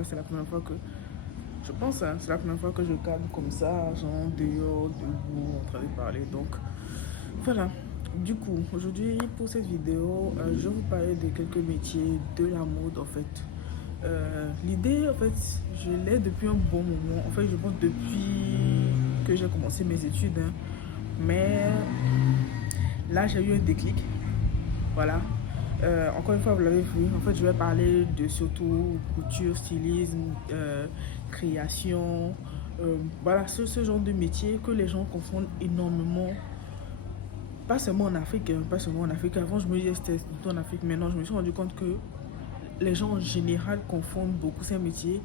là, c'est la première fois que... Je pense, hein, c'est la première fois que je cadre comme ça, genre dehors, debout, en train de parler. Donc, voilà. Du coup, aujourd'hui, pour cette vidéo, je vais vous parler de quelques métiers de la mode, en fait. L'idée, en fait, je l'ai depuis un bon moment. En fait, je pense depuis que j'ai commencé mes études, hein. Mais là, j'ai eu un déclic. Voilà. Encore une fois, vous l'avez vu. En fait, je vais parler de surtout couture, stylisme, création. Voilà, ce genre de métier que les gens confondent énormément. Pas seulement en Afrique, hein, pas seulement en Afrique. Avant, je me disais que c'était plutôt en Afrique. Maintenant, je me suis rendu compte que les gens en général confondent beaucoup ces métiers.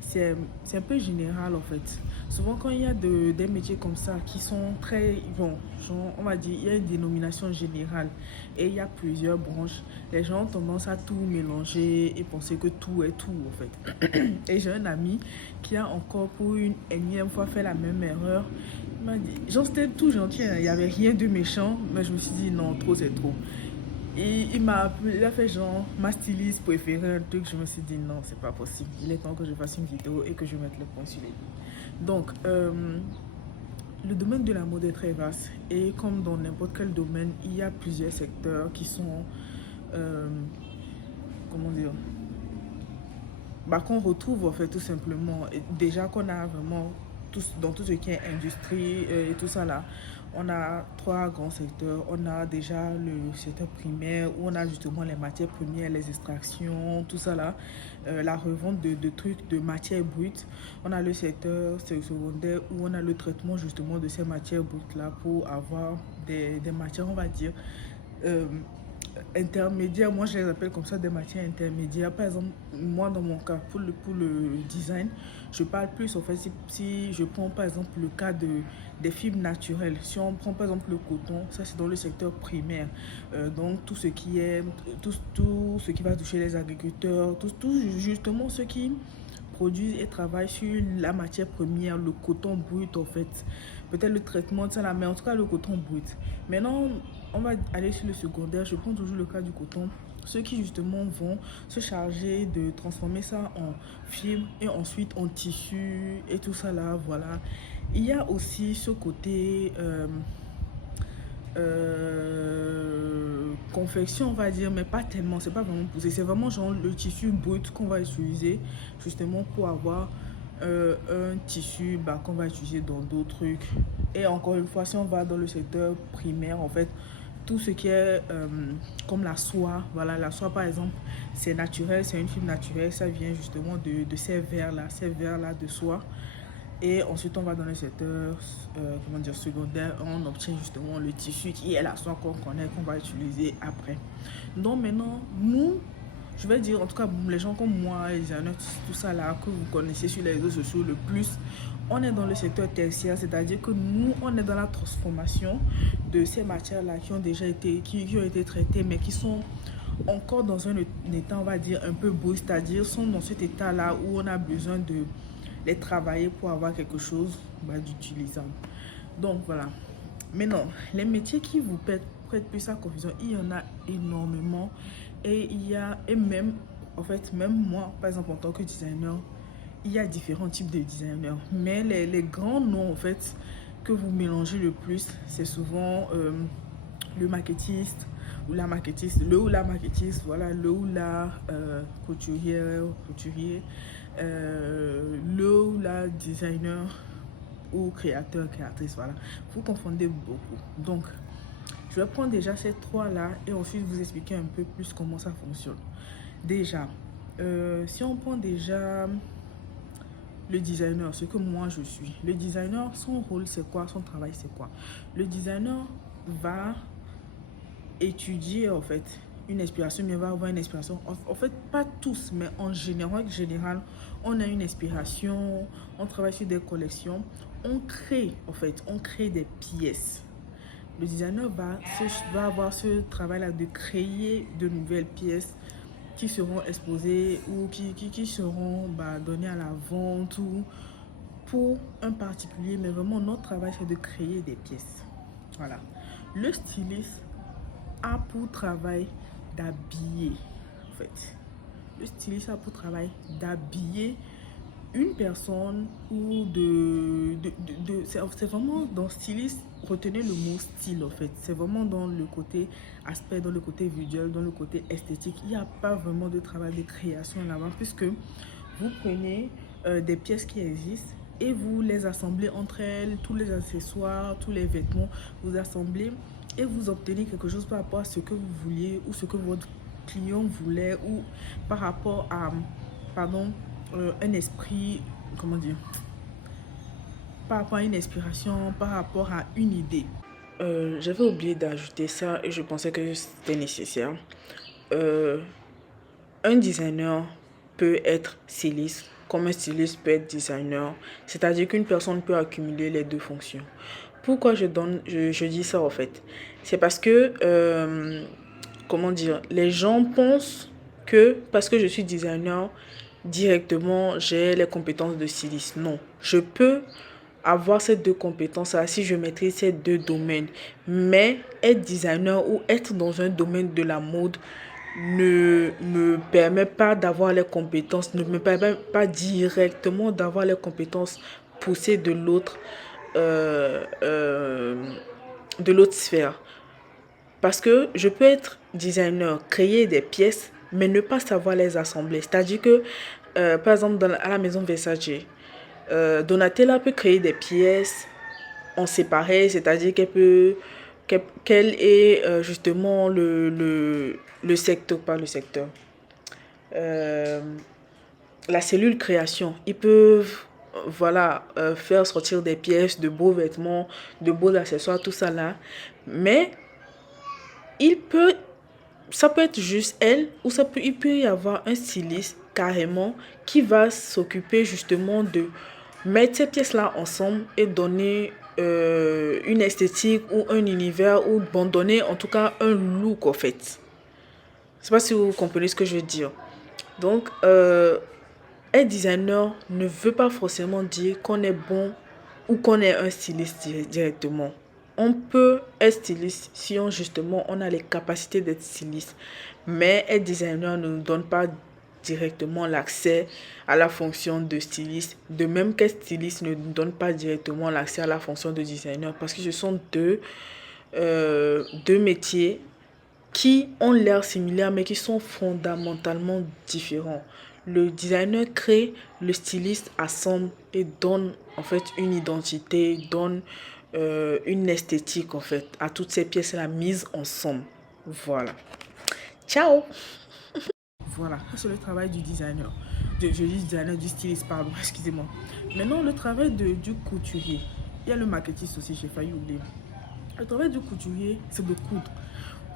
C'est un peu général en fait. Souvent quand il y a des métiers comme ça qui sont très, bon, genre, on va dire, il y a une dénomination générale et il y a plusieurs branches, les gens ont tendance à tout mélanger et penser que tout est tout en fait. Et j'ai un ami qui a encore pour une énième fois fait la même erreur. Il m'a dit, genre c'était tout gentil, hein, il n'y avait rien de méchant, mais je me suis dit non, trop c'est trop. Et il a fait genre ma styliste préférée, un truc. Je me suis dit non, c'est pas possible. Il est temps que je fasse une vidéo et que je mette le point sur les i. Donc, le domaine de la mode est très vaste. Et comme dans n'importe quel domaine, il y a plusieurs secteurs qui sont, comment dire, bah, qu'on retrouve en fait tout simplement. Et déjà qu'on a vraiment dans tout ce qui est industrie et tout ça là, on a trois grands secteurs. On a déjà le secteur primaire où on a justement les matières premières, les extractions, tout ça là, la revente de trucs, de matières brutes. On a le secteur secondaire où on a le traitement justement de ces matières brutes là pour avoir des matières, on va dire, euh, intermédiaires. Moi je les appelle comme ça, des matières intermédiaires. Par exemple, moi dans mon cas pour le design, je parle plus en fait si je prends par exemple le cas des fibres naturelles. Si on prend par exemple le coton, ça c'est dans le secteur primaire. Donc tout ce qui est tout ce qui va toucher les agriculteurs, tout justement ceux qui produisent et travaillent sur la matière première, le coton brut en fait. Peut-être le traitement de ça là, mais en tout cas le coton brut. Maintenant, on va aller sur le secondaire. Je prends toujours le cas du coton. Ceux qui justement vont se charger de transformer ça en fibre et ensuite en tissu et tout ça là, voilà. Il y a aussi ce côté confection, on va dire, mais pas tellement, c'est pas vraiment poussé, c'est vraiment genre le tissu brut qu'on va utiliser justement pour avoir un tissu bah, qu'on va utiliser dans d'autres trucs. Et encore une fois, si on va dans le secteur primaire, en fait, tout ce qui est comme la soie, voilà, la soie par exemple, c'est naturel, c'est une fibre naturelle, ça vient justement de ces vers-là de soie. Et ensuite, on va dans le secteur comment dire, secondaire. On obtient justement le tissu qui est la soie qu'on connaît, qu'on va utiliser après. Donc maintenant, nous, je vais dire, en tout cas, les gens comme moi, les designers, tout ça là, que vous connaissez sur les réseaux sociaux le plus, on est dans le secteur tertiaire, c'est-à-dire que nous, on est dans la transformation de ces matières-là qui ont déjà été, qui ont été traitées, mais qui sont encore dans un état, on va dire, un peu beau, c'est-à-dire sont dans cet état-là où on a besoin de les travailler pour avoir quelque chose bah, d'utilisable. Donc voilà. Maintenant, les métiers qui vous prêtent plus à confusion, il y en a énormément. Et il y a, et même, en fait, même moi, par exemple, en tant que designer, il y a différents types de designers. Mais les grands noms, en fait, que vous mélangez le plus, c'est souvent le marketiste, ou la marketiste, le ou la marketiste, voilà, le ou la couturier, le ou la designer ou créateur, créatrice, voilà. Vous confondez beaucoup. Donc, je vais prendre déjà ces trois-là et ensuite vous expliquer un peu plus comment ça fonctionne. Déjà, si on prend déjà le designer, ce que moi je suis. Le designer, son rôle c'est quoi? Son travail c'est quoi? Le designer va étudier en fait une inspiration, mais va avoir une inspiration. En fait, pas tous, mais en général, on a une inspiration, on travaille sur des collections, on crée en fait, on crée des pièces. Le designer va avoir ce travail-là de créer de nouvelles pièces qui seront exposées ou qui seront bah, données à la vente ou pour un particulier. Mais vraiment, notre travail, c'est de créer des pièces. Voilà. Le styliste a pour travail d'habiller, en fait. Le styliste a pour travail d'habiller une personne ou c'est vraiment dans styliste, retenez le mot style en fait. C'est vraiment dans le côté aspect, dans le côté visuel, dans le côté esthétique. Il n'y a pas vraiment de travail de création là-bas puisque vous prenez des pièces qui existent et vous les assemblez entre elles, tous les accessoires, tous les vêtements, vous assemblez et vous obtenez quelque chose par rapport à ce que vous vouliez ou ce que votre client voulait ou par rapport à, pardon, un esprit, comment dire, par rapport à une inspiration, par rapport à une idée. J'avais oublié d'ajouter ça et je pensais que c'était nécessaire. Un designer peut être styliste comme un styliste peut être designer. C'est-à-dire qu'une personne peut accumuler les deux fonctions. Pourquoi je dis ça en fait? C'est parce que, comment dire, les gens pensent que parce que je suis designer, directement j'ai les compétences de styliste. Non, je peux avoir ces deux compétences-là si je maîtrise ces deux domaines. Mais être designer ou être dans un domaine de la mode ne me permet pas d'avoir les compétences, ne me permet pas directement d'avoir les compétences poussées de l'autre sphère. Parce que je peux être designer, créer des pièces, mais ne pas savoir les assembler. C'est-à-dire que, par exemple, à la maison Versace, Donatella peut créer des pièces en séparé, c'est-à-dire qu'elle est justement le secteur, pas le secteur, la cellule création. Ils peuvent voilà, faire sortir des pièces, de beaux vêtements, de beaux accessoires, tout ça là. Mais ça peut être juste elle ou il peut y avoir un styliste carrément qui va s'occuper justement de mettre ces pièces-là ensemble et donner une esthétique ou un univers ou bon, donner en tout cas un look en fait. Je ne sais pas si vous comprenez ce que je veux dire. Donc, être designer ne veut pas forcément dire qu'on est bon ou qu'on est un styliste directement. On peut être styliste si justement on a les capacités d'être styliste. Mais être designer ne nous donne pas directement l'accès à la fonction de styliste. De même qu'être styliste ne nous donne pas directement l'accès à la fonction de designer. Parce que ce sont deux métiers qui ont l'air similaires mais qui sont fondamentalement différents. Le designer crée, le styliste assemble et donne en fait une identité, donne une esthétique en fait à toutes ces pièces-là mises ensemble. Voilà. Ciao! Voilà, ça c'est le travail du designer. Je dis designer, du styliste, pardon, excusez-moi. Maintenant, le travail du couturier. Il y a le marketiste aussi, j'ai failli oublier. Le travail du couturier, c'est de coudre.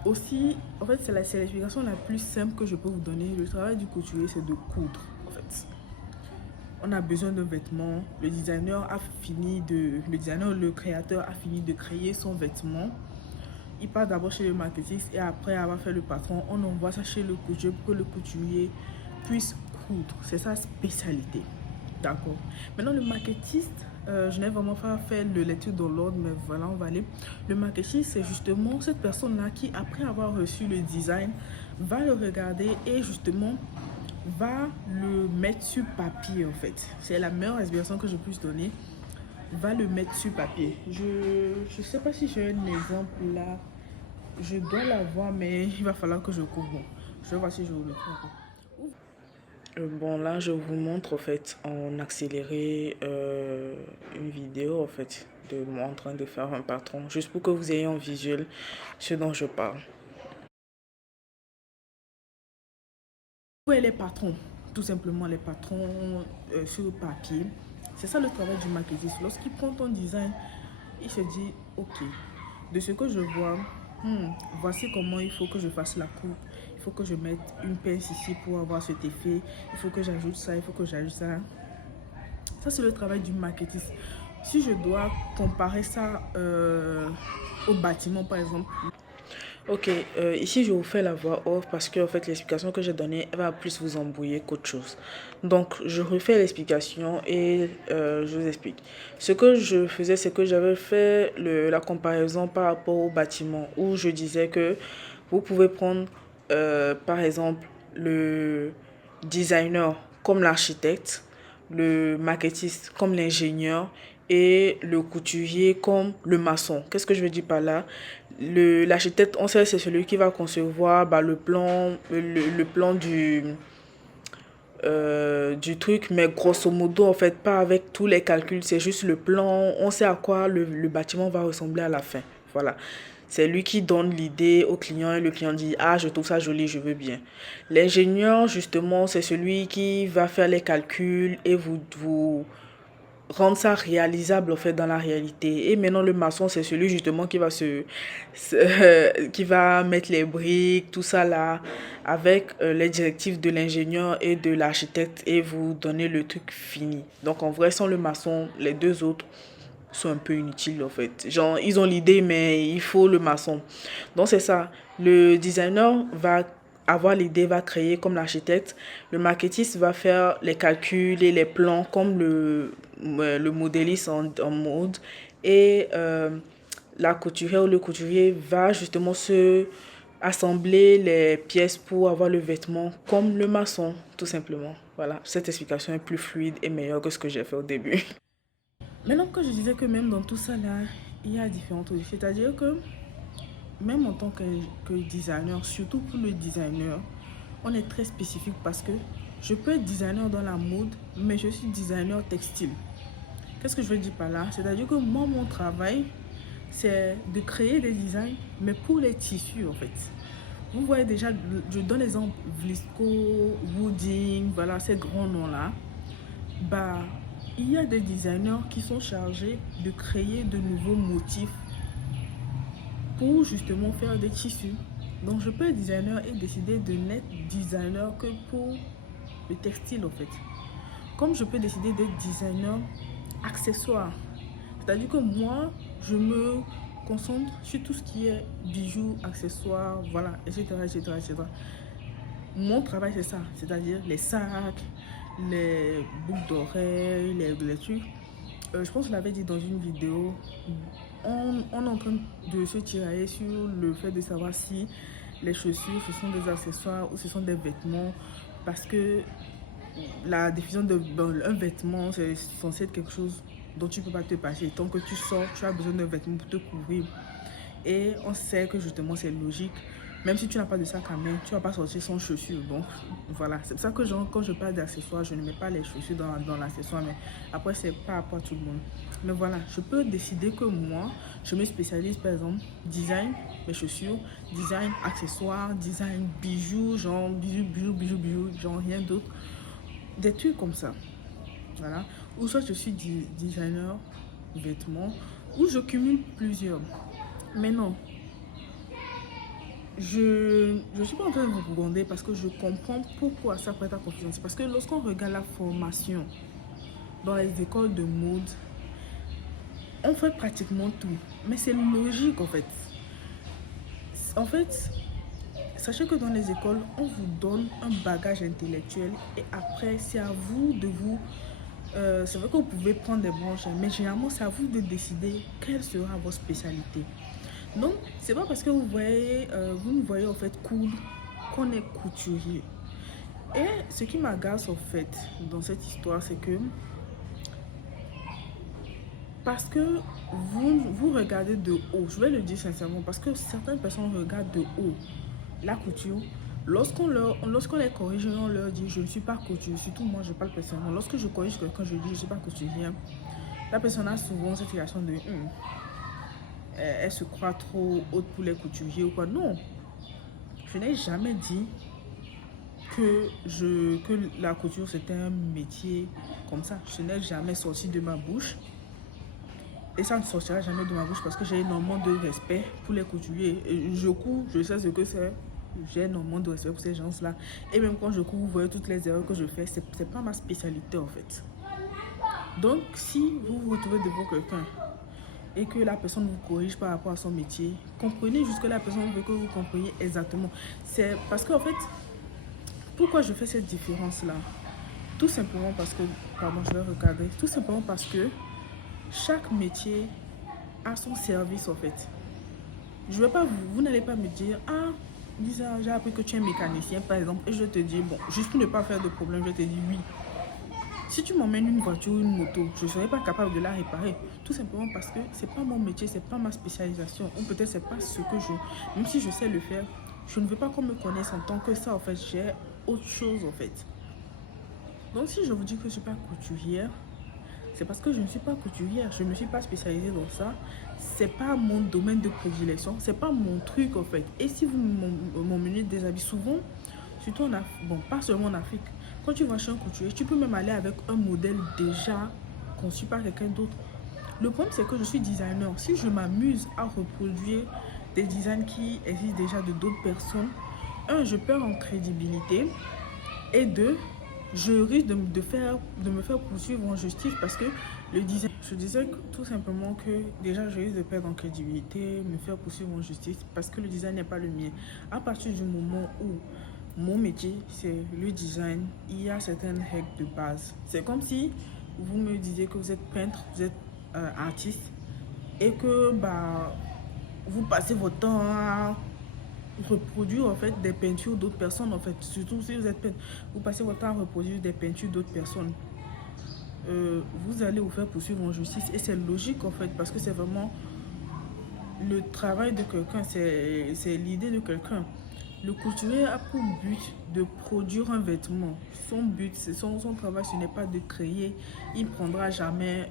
Aussi, en fait, c'est l'explication la plus simple que je peux vous donner. Le travail du couturier, c'est de coudre, en fait. On a besoin d'un vêtement. Le designer, le créateur a fini de créer son vêtement. Il part d'abord chez le marketiste et après avoir fait le patron, on envoie ça chez le couturier pour que le couturier puisse coudre. C'est sa spécialité. D'accord. Maintenant, le marketiste, je n'ai vraiment pas fait le lecture dans l'ordre, mais voilà, on va aller. Le marketiste, c'est justement cette personne-là qui, après avoir reçu le design, va le regarder et justement va le mettre sur papier en fait. C'est la meilleure explication que je puisse donner. Va le mettre sur papier. Je sais pas si j'ai un exemple là. Je dois l'avoir, mais il va falloir que je couvre. Bon, je vais voir si je vous le trouve. Bon, là, je vous montre en fait en accéléré une vidéo en fait de moi en train de faire un patron, juste pour que vous ayez en visuel ce dont je parle. Ouais, les patrons, tout simplement les patrons sur le papier. C'est ça le travail du marketiste. Lorsqu'il prend ton design, il se dit, ok, de ce que je vois, voici comment il faut que je fasse la coupe. Il faut que je mette une pince ici pour avoir cet effet. Il faut que j'ajoute ça, il faut que j'ajoute ça. Ça, c'est le travail du marketiste. Si je dois comparer ça au bâtiment, par exemple. Ok, ici je vous fais la voix off parce que en fait l'explication que j'ai donnée elle va plus vous embrouiller qu'autre chose. Donc je refais l'explication et je vous explique. Ce que je faisais, c'est que j'avais fait la comparaison par rapport au bâtiment où je disais que vous pouvez prendre par exemple designer comme l'architecte, le maquettiste comme l'ingénieur et le couturier comme le maçon. Qu'est-ce que je veux dire par là? L'architecte, on sait, c'est celui qui va concevoir le plan du truc, mais grosso modo, en fait, pas avec tous les calculs, c'est juste le plan, on sait à quoi le bâtiment va ressembler à la fin. Voilà. C'est lui qui donne l'idée au client et le client dit, ah, je trouve ça joli, je veux bien. L'ingénieur, justement, c'est celui qui va faire les calculs et vous rendre ça réalisable en fait dans la réalité. Et maintenant le maçon c'est celui justement qui va qui va mettre les briques, tout ça là avec les directives de l'ingénieur et de l'architecte et vous donner le truc fini. Donc en vrai sans le maçon, les deux autres sont un peu inutiles en fait. Genre ils ont l'idée mais il faut le maçon. Donc c'est ça. Le designer va avoir l'idée, va créer comme l'architecte. Le maquettiste va faire les calculs et les plans comme le modéliste en mode. Et la couturière ou le couturier va justement se assembler les pièces pour avoir le vêtement comme le maçon, tout simplement. Voilà, cette explication est plus fluide et meilleure que ce que j'ai fait au début. Maintenant que je disais que même dans tout ça là, il y a différentes choses. C'est-à-dire que même en tant que designer, surtout pour le designer, on est très spécifique parce que je peux être designer dans la mode, mais je suis designer textile. Qu'est-ce que je veux dire par là? C'est-à-dire que moi, mon travail, c'est de créer des designs, mais pour les tissus en fait. Vous voyez déjà, je donne l'exemple Vlisco, Wooding, voilà ces grands noms-là. Bah, il y a des designers qui sont chargés de créer de nouveaux motifs pour justement faire des tissus. Donc je peux être designer et décider de n'être designer que pour le textile en fait. Comme je peux décider d'être designer accessoire. C'est-à-dire que moi, je me concentre sur tout ce qui est bijoux, accessoires, voilà, etc. etc., etc. Mon travail c'est ça, c'est-à-dire les sacs, les boucles d'oreilles, les trucs. Je pense que je l'avais dit dans une vidéo. On est en train de se tirailler sur le fait de savoir si les chaussures ce sont des accessoires ou ce sont des vêtements, parce que la diffusion d'un vêtement c'est censé être quelque chose dont tu ne peux pas te passer. Tant que tu sors, tu as besoin d'un vêtement pour te couvrir. Et on sait que justement c'est logique. Même si tu n'as pas de sac à main, tu ne vas pas sortir sans chaussures. Donc voilà, c'est pour ça que quand je parle d'accessoires, je ne mets pas les chaussures dans l'accessoire. Mais après, c'est pas à rapport à tout le monde. Mais voilà, je peux décider que moi, je me spécialise par exemple design, mes chaussures, design, accessoires, design, bijoux, genre bijoux, genre rien d'autre. Des trucs comme ça. Voilà. Ou soit je suis designer vêtements, ou je cumule plusieurs. Mais non, je ne suis pas en train de vous gronder parce que je comprends pourquoi ça prête à confusion. C'est parce que lorsqu'on regarde la formation dans les écoles de mode, on fait pratiquement tout. Mais c'est logique en fait. En fait, sachez que dans les écoles, on vous donne un bagage intellectuel et après, c'est à vous de vous... c'est vrai que vous pouvez prendre des branches, mais généralement, c'est à vous de décider quelle sera votre spécialité. Donc, c'est pas parce que vous nous voyez en fait cool qu'on est couturier. Et ce qui m'agace en fait dans cette histoire, c'est que parce que vous regardez de haut, je vais le dire sincèrement, parce que certaines personnes regardent de haut la couture. Lorsqu'on les corrige, on leur dit je ne suis pas couturier, surtout moi je parle personnellement. Lorsque je corrige quelqu'un, je dis je ne suis pas couturier, la personne a souvent cette réaction de elle se croit trop haute pour les couturiers ou quoi. Non, je n'ai jamais dit que la couture c'était un métier comme ça. Je n'ai jamais sorti de ma bouche. Et ça ne sortira jamais de ma bouche parce que j'ai énormément de respect pour les couturiers. Et je cours, je sais ce que c'est. J'ai énormément de respect pour ces gens-là. Et même quand je cours, vous voyez toutes les erreurs que je fais. C'est pas ma spécialité en fait. Donc, si vous vous retrouvez devant quelqu'un et que la personne vous corrige par rapport à son métier, comprenez jusque la personne veut que vous compreniez exactement. C'est parce qu'en fait, pourquoi je fais cette différence-là? Tout simplement parce que, pardon, je vais regarder. Tout simplement parce que chaque métier a son service en fait. Je vais pas vous n'allez pas me dire ah dis ça, j'ai appris que tu es mécanicien par exemple, et je te dis, bon, juste pour ne pas faire de problème, je te dis oui. Si tu m'emmènes une voiture ou une moto, je ne serai pas capable de la réparer. Tout simplement parce que c'est pas mon métier, c'est pas ma spécialisation. Ou peut-être c'est pas ce que je... Même si je sais le faire, je ne veux pas qu'on me connaisse en tant que ça. En fait, j'ai autre chose en fait. Donc si je vous dis que je ne suis pas couturière, c'est parce que je ne suis pas couturière. Je ne me suis pas spécialisée dans ça. C'est pas mon domaine de prédilection. C'est pas mon truc en fait. Et si vous m'emmenez des habits souvent, surtout en Afrique, bon, pas seulement en Afrique, quand tu vas chez un couturier, tu peux même aller avec un modèle déjà conçu par quelqu'un d'autre. Le problème, c'est que je suis designer. Si je m'amuse à reproduire des designs qui existent déjà de d'autres personnes, un, je perds en crédibilité, et deux, je risque de me faire poursuivre en justice parce que le design, je disais tout simplement que déjà je risque de perdre en crédibilité, me faire poursuivre en justice parce que le design n'est pas le mien. À partir du moment où mon métier c'est le design, il y a certaines règles de base. C'est comme si vous me disiez que vous êtes peintre, vous êtes artiste et que bah, vous passez votre temps à reproduire en fait des peintures d'autres personnes en fait, surtout si vous êtes peintre, vous passez votre temps à reproduire des peintures d'autres personnes, vous allez vous faire poursuivre en justice et c'est logique en fait parce que c'est vraiment le travail de quelqu'un, c'est l'idée de quelqu'un. Le couturier a pour but de produire un vêtement. Son but, son travail, ce n'est pas de créer. Il ne prendra jamais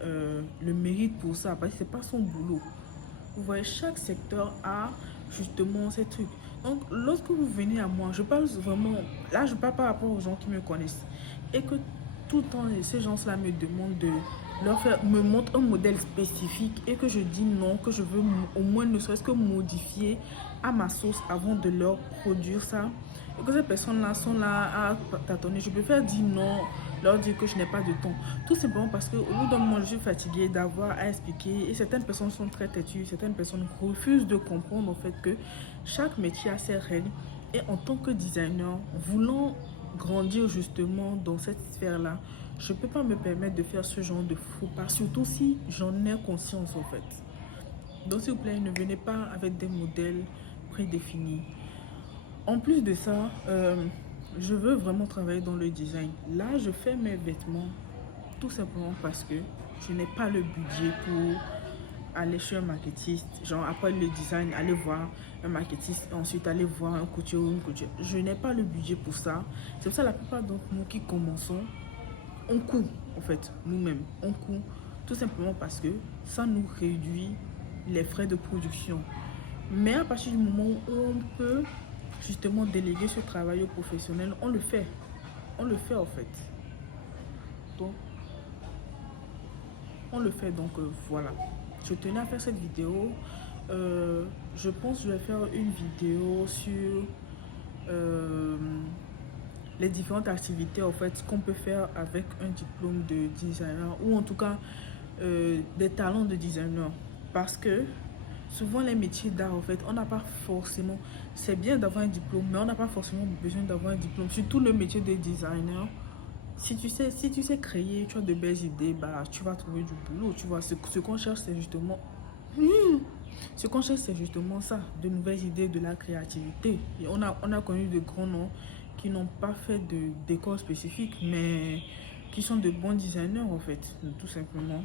le mérite pour ça parce que ce n'est pas son boulot. Vous voyez, chaque secteur a justement ces trucs. Donc, lorsque vous venez à moi, je parle vraiment, là, je parle par rapport aux gens qui me connaissent. Et que tout le temps, ces gens-là me demandent de leur faire, me montre un modèle spécifique et que je dis non, que je veux au moins ne serait-ce que modifier à ma sauce avant de leur produire ça. Et que ces personnes-là sont là à tâtonner. Je préfère dire non, leur dire que je n'ai pas de temps. Tout simplement parce qu'au bout d'un moment, je suis fatiguée d'avoir à expliquer. Et certaines personnes sont très têtues. Certaines personnes refusent de comprendre en fait que chaque métier a ses règles. Et en tant que designer, voulant grandir justement dans cette sphère-là, je ne peux pas me permettre de faire ce genre de faux pas. Surtout si j'en ai conscience en fait. Donc s'il vous plaît, ne venez pas avec des modèles prédéfinis. En plus de ça, je veux vraiment travailler dans le design. Là, je fais mes vêtements tout simplement parce que je n'ai pas le budget pour aller chez un marketiste. Genre, après le design, aller voir un marketiste, ensuite aller voir un couturier ou une couturière. Je n'ai pas le budget pour ça. C'est pour ça que la plupart d'entre nous qui commençons, on coud en fait, nous-mêmes. On coud tout simplement parce que ça nous réduit les frais de production. Mais à partir du moment où on peut justement déléguer ce travail aux professionnels, on le fait. On le fait en fait. Donc, on le fait donc voilà. Je tenais à faire cette vidéo. Je pense que je vais faire une vidéo sur les différentes activités en fait qu'on peut faire avec un diplôme de designer ou en tout cas des talents de designer parce que souvent les métiers d'art en fait on n'a pas forcément, c'est bien d'avoir un diplôme mais on n'a pas forcément besoin d'avoir un diplôme, surtout le métier de designer. Si tu sais créer, tu as de belles idées, bah tu vas trouver du boulot. Tu vois, ce qu'on cherche c'est justement ce qu'on cherche c'est justement ça, de nouvelles idées, de la créativité. Et on a connu de grands noms qui n'ont pas fait d'école spécifique mais qui sont de bons designers en fait, tout simplement.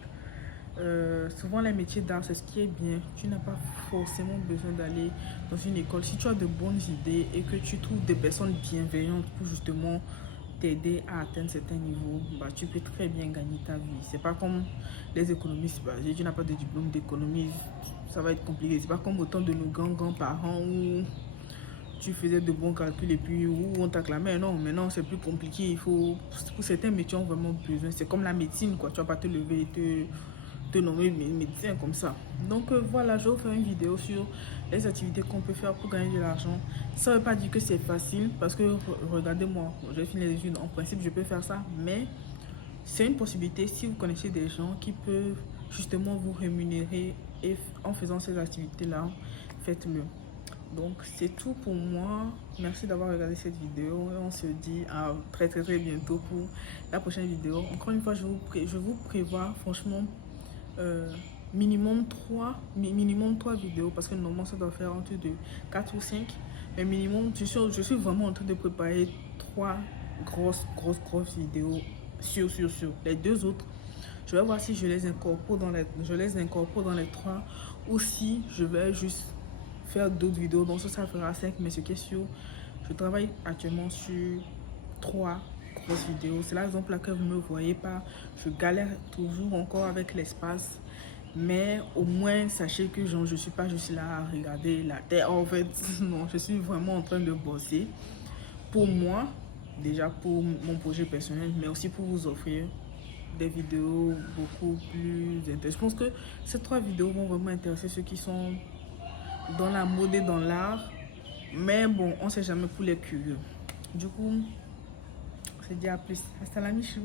Souvent les métiers d'art c'est ce qui est bien, tu n'as pas forcément besoin d'aller dans une école. Si tu as de bonnes idées et que tu trouves des personnes bienveillantes pour justement t'aider à atteindre certains niveaux, bah, tu peux très bien gagner ta vie. C'est pas comme les économistes, bah, si tu n'as pas de diplôme d'économie, ça va être compliqué. C'est pas comme autant de nos grands-parents où tu faisais de bons calculs et puis où on t'acclamait. Non, maintenant c'est plus compliqué. Il faut, pour certains métiers, on a vraiment besoin. C'est comme la médecine, quoi. Tu vas pas te lever et te nommer médecin comme ça. Donc voilà, je vais vous faire une vidéo sur les activités qu'on peut faire pour gagner de l'argent. Ça ne veut pas dire que c'est facile parce que regardez-moi, j'ai fini les études, en principe je peux faire ça, mais c'est une possibilité si vous connaissez des gens qui peuvent justement vous rémunérer et en faisant ces activités-là, faites-le. Donc c'est tout pour moi. Merci d'avoir regardé cette vidéo et on se dit à très bientôt pour la prochaine vidéo. Encore une fois, je vous prévois franchement minimum 3 vidéos, parce que normalement ça doit faire entre de 4 ou 5. Mais minimum, je suis vraiment en train de préparer 3 grosses vidéos sur. Les deux autres, je vais voir si je les incorpore dans les 3 ou si je vais juste faire d'autres vidéos. Donc ça fera 5, mais ce qui est sûr, je travaille actuellement sur 3 grosses vidéos. C'est la raison pour laquelle vous ne me voyez pas. Je galère toujours encore avec l'espace. Mais au moins, sachez que genre, je ne suis pas juste là à regarder la terre. En fait, non, je suis vraiment en train de bosser pour moi, déjà pour mon projet personnel, mais aussi pour vous offrir des vidéos beaucoup plus intéressantes. Je pense que ces 3 vidéos vont vraiment intéresser ceux qui sont dans la mode et dans l'art. Mais bon, on ne sait jamais pour les curieux. Du coup, on se dit à plus. Hasta la michou.